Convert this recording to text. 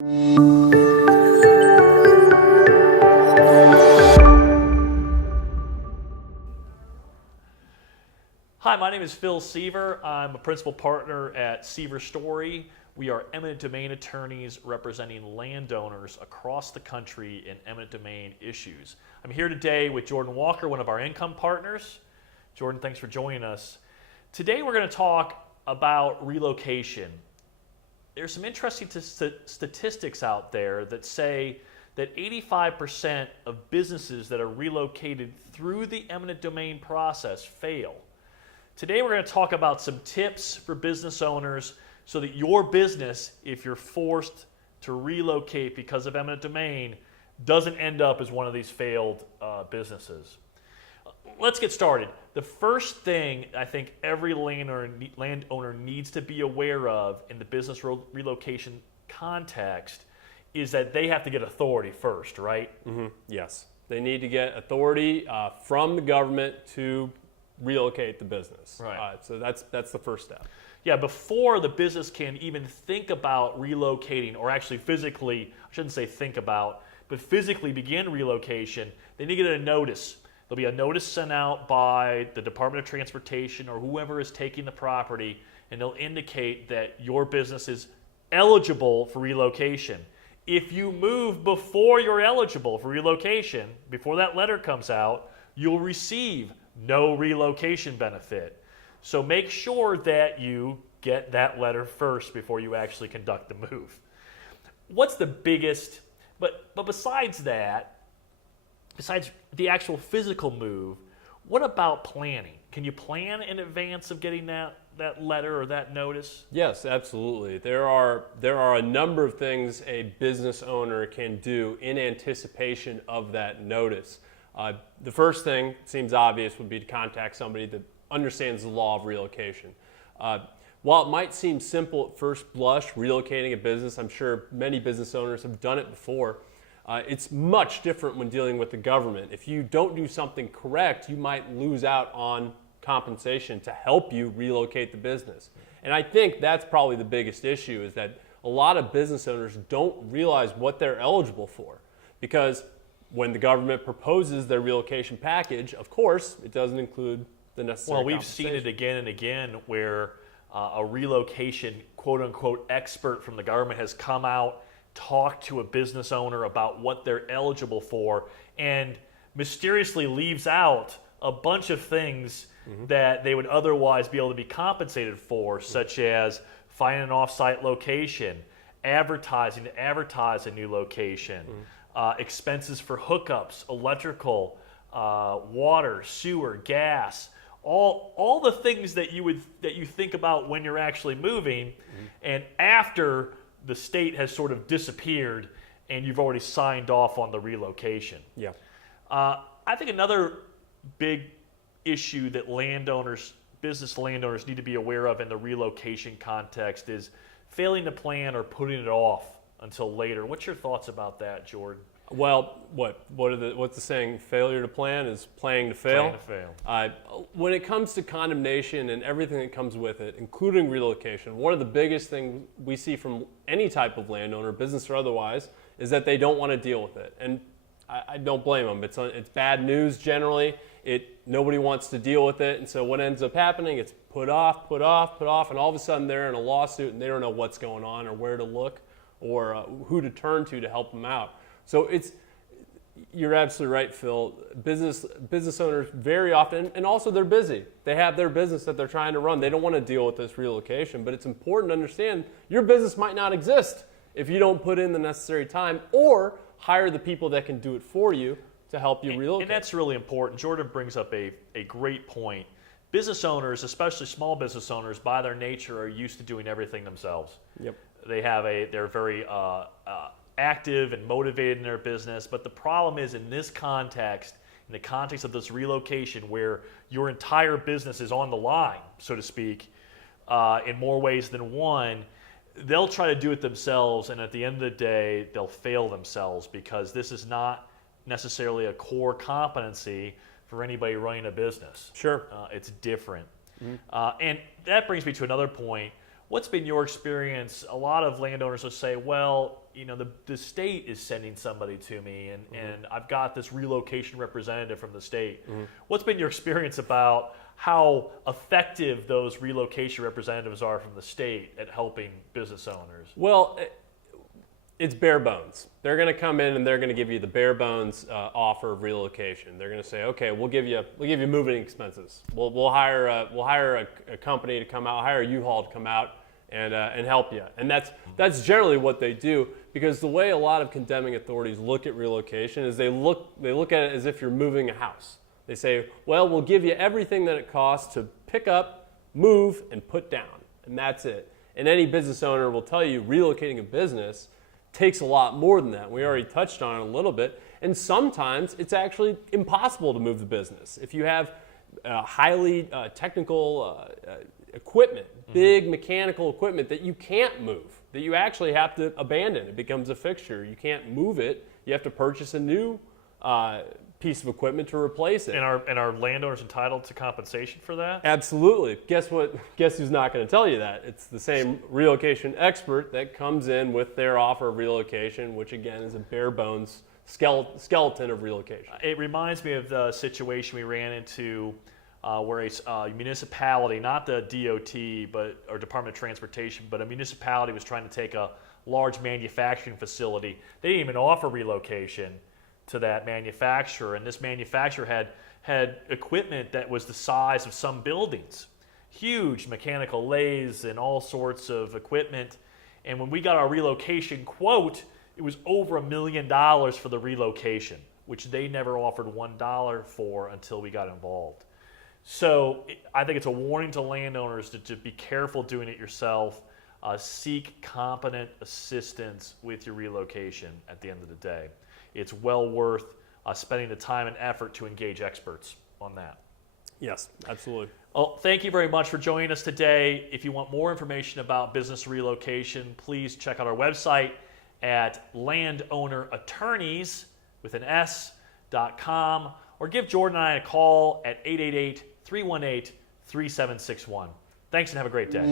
Hi, my name is Phil Sever. I'm a principal partner at Sever Storey. We are eminent domain attorneys representing landowners across the country in eminent domain issues. I'm here today with Jordan Walker, one of our income partners. Jordan, thanks for joining us. Today we're going to talk about relocation. There's some interesting statistics out there that say that 85% of businesses that are relocated through the eminent domain process fail. Today we're going to talk about some tips for business owners so that your business, if you're forced to relocate because of eminent domain, doesn't end up as one of these failed businesses. Let's get started. The first thing I think every landowner needs to be aware of in the business relocation context is that they have to get authority first, right? Mm-hmm. Yes. They need to get authority from the government to relocate the business. Right. So that's the first step. Yeah, before the business can even think about relocating, or actually physically, I shouldn't say think about, but physically begin relocation, they need to get a notice. There'll be a notice sent out by the Department of Transportation or whoever is taking the property, and they'll indicate that your business is eligible for relocation. If you move before you're eligible for relocation, before that letter comes out, you'll receive no relocation benefit. So make sure that you get that letter first before you actually conduct the move. What's the biggest, but besides that, besides the actual physical move, what about planning? Can you plan in advance of getting that letter or that notice? Yes, absolutely. There are a number of things a business owner can do in anticipation of that notice. The first thing, seems obvious, would be to contact somebody that understands the law of relocation. While it might seem simple at first blush, relocating a business, I'm sure many business owners have done it before, it's much different when dealing with the government. If you don't do something correct, you might lose out on compensation to help you relocate the business. And I think that's probably the biggest issue, is that a lot of business owners don't realize what they're eligible for. Because when the government proposes their relocation package, of course, it doesn't include the necessary Well, we've seen it again and again where a relocation quote-unquote expert from the government has come out, talked to a business owner about what they're eligible for, and mysteriously leaves out a bunch of things that they would otherwise be able to be compensated for, such as finding an off-site location, advertising to advertise a new location, expenses for hookups, electrical, water, sewer, gas, all the things that you think about when you're actually moving, and after the state has sort of disappeared and you've already signed off on the relocation. Yeah. I think another big issue that business landowners need to be aware of in the relocation context is failing to plan or putting it off until later. What's your thoughts about that, Jordan? Well, what's the saying? Failure to plan is planning to fail. Planning to fail. When it comes to condemnation and everything that comes with it, including relocation, one of the biggest things we see from any type of landowner, business or otherwise, is that they don't want to deal with it. And I don't blame them. It's bad news generally. Nobody wants to deal with it, and so what ends up happening? It's put off, and all of a sudden they're in a lawsuit and they don't know what's going on or where to look or who to turn to help them out. So you're absolutely right, Phil. Business owners very often, and also they're busy. They have their business that they're trying to run. They don't want to deal with this relocation, but it's important to understand your business might not exist if you don't put in the necessary time or hire the people that can do it for you to help you relocate. And that's really important. Jordan brings up a great point. Business owners, especially small business owners, by their nature are used to doing everything themselves. Yep. They're very active and motivated in their business, but the problem is in this context, in the context of this relocation where your entire business is on the line, so to speak, in more ways than one, they'll try to do it themselves, and at the end of the day, they'll fail themselves because this is not necessarily a core competency for anybody running a business. Sure. It's different. And that brings me to another point. What's been your experience? A lot of landowners will say, well, the state is sending somebody to me, and I've got this relocation representative from the state. What's been your experience about how effective those relocation representatives are from the state at helping business owners? Well, it's bare bones. They're going to come in and they're going to give you the bare bones offer of relocation. They're going to say, okay, we'll give you moving expenses. We'll hire a company to come out, hire a U-Haul to come out and help you. And that's generally what they do, because the way a lot of condemning authorities look at relocation is they look at it as if you're moving a house. They say, well, we'll give you everything that it costs to pick up, move, and put down, and that's it. And any business owner will tell you relocating a business takes a lot more than that. We already touched on it a little bit. And sometimes it's actually impossible to move the business. If you have highly technical equipment, big mechanical equipment that you can't move, that you actually have to abandon, it becomes a fixture. You can't move it. You have to purchase a new piece of equipment to replace it. And are landowners entitled to compensation for that? Absolutely. Guess what? Guess who's not going to tell you that? It's the same relocation expert that comes in with their offer of relocation, which again is a bare bones skeleton of relocation. It reminds me of the situation we ran into where a municipality, not the DOT or Department of Transportation, but a municipality was trying to take a large manufacturing facility. They didn't even offer relocation to that manufacturer, and this manufacturer had equipment that was the size of some buildings, huge mechanical lathes and all sorts of equipment. And when we got our relocation quote, it was over $1 million for the relocation, which they never offered $1 for until we got involved. So I think it's a warning to landowners to be careful doing it yourself. Seek competent assistance with your relocation at the end of the day. It's well worth spending the time and effort to engage experts on that. Yes, absolutely. Well, thank you very much for joining us today. If you want more information about business relocation, please check out our website at landownerattorneys.com, or give Jordan and I a call at 888-318-3761. Thanks and have a great day.